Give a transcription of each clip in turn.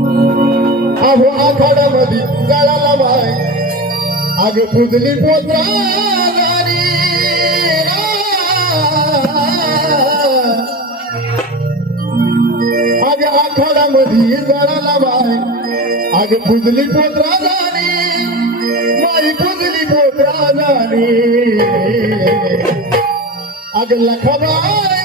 अहो आखाड्यामध्ये गळाला बाय आग पुजली पोत्रा आग आखाड्यामध्ये आखाडामध्ये गळाला बाय अग पुजली पोत्रा गाणी. माई पुजली पोत्रा गाणी. अग लखबाय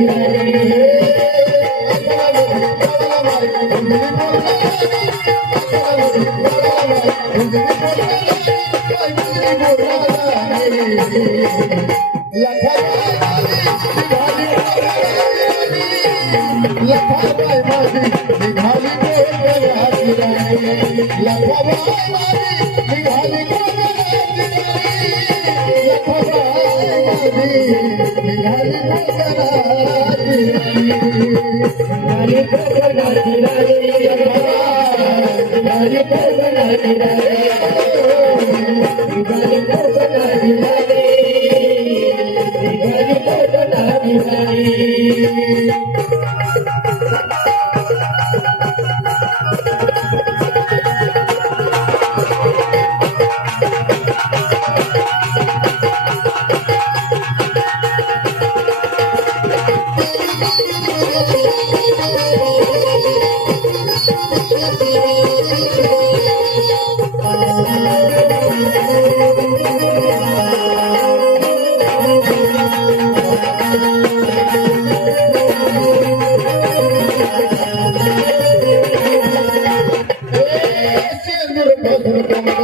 कोकणाची राणी निघाली कोकणाची राणी निघाली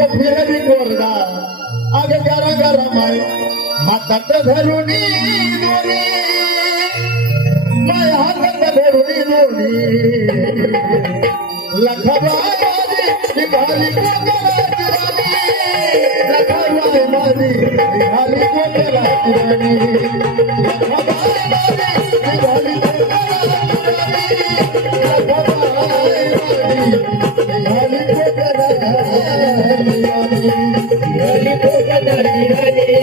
निघाली कोकणाची राणी निघाली कोकणाची राणी आग फिरली कोरडा आग गरा गरा माय हातात धरुणी दोन्ही माय हातात धरुणी दोन्ही लखबाय माझी निघाली कोकणाची राणी लखबाय कोकणाची राणी